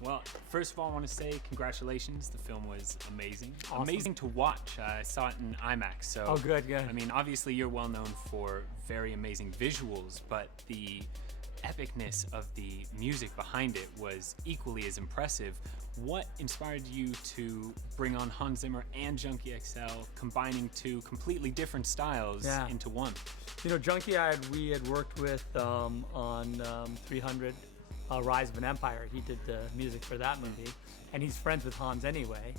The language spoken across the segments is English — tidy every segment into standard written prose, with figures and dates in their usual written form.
Well, first of all, I want to say congratulations. The film was amazing. Awesome. Amazing to watch. I saw it in IMAX. So, Oh, good. I mean, obviously you're well known for very amazing visuals, but the epicness of the music behind it was equally as impressive. What inspired you to bring on Hans Zimmer and Junkie XL, combining two completely different styles into one? You know, Junkie, we had worked with on 300, Rise of an Empire. He did the music for that movie, and he's friends with Hans anyway.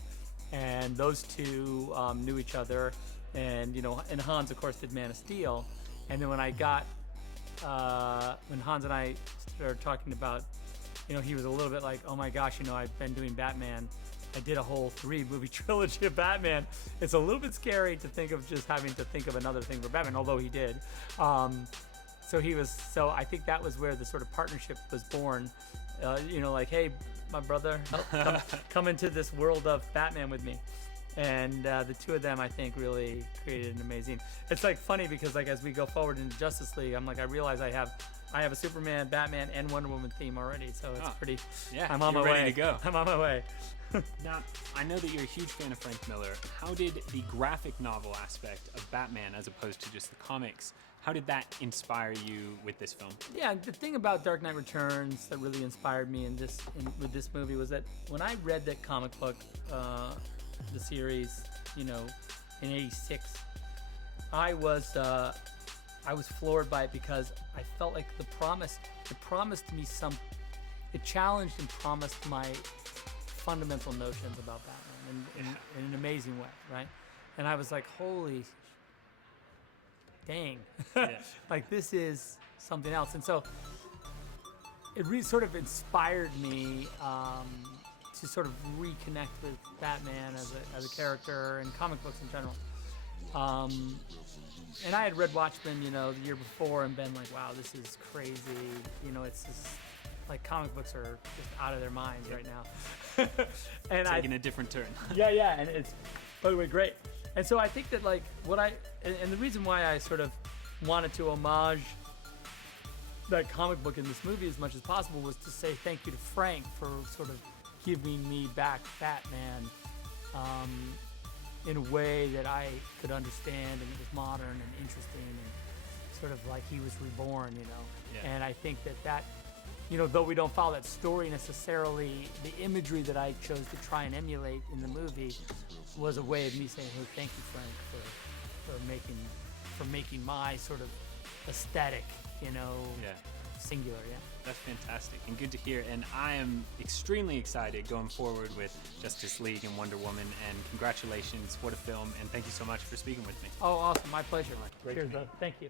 And those two knew each other, and and Hans, of course, did Man of Steel. And then when Hans and I started talking about, he was a little bit like, oh my gosh, I've been doing Batman. I did a whole 3-movie trilogy of Batman. It's a little bit scary to think of just having to think of another thing for Batman, although he did. So I think that was where the sort of partnership was born. Like, hey, my brother, come into this world of Batman with me. And the two of them, I think, really created an amazing. It's like funny because like as we go forward into Justice League, I'm like, I realize I have a Superman, Batman, and Wonder Woman theme already. So it's pretty. Yeah, I'm on my ready way to go. I'm on my way. Now, I know that you're a huge fan of Frank Miller. How did the graphic novel aspect of Batman, as opposed to just the comics, how did that inspire you with this film? Yeah, the thing about Dark Knight Returns that really inspired me with this movie was that when I read that comic book, the series, in '86, I was floored by it because I felt like it promised me it challenged and promised my fundamental notions about Batman in an amazing way, right? And I was like, holy dang, like this is something else. And so it really sort of inspired me to sort of reconnect with Batman as a character and comic books in general. And I had read Watchmen, the year before and been like, wow, this is crazy. It's just like comic books are just out of their minds right now. And taking a different turn. Yeah, and it's, by the way, great. And so I think that like and the reason why I sort of wanted to homage that comic book in this movie as much as possible was to say thank you to Frank for sort of giving me back Batman in a way that I could understand, and it was modern and interesting and sort of like he was reborn, Yeah. And I think that though we don't follow that story necessarily, the imagery that I chose to try and emulate in the movie was a way of me saying, hey, thank you, Frank, for making my sort of aesthetic, singular, yeah. That's fantastic and good to hear. And I am extremely excited going forward with Justice League and Wonder Woman. And congratulations, what a film. And thank you so much for speaking with me. Oh, awesome. My pleasure. Great. Cheers, brother. Thank you.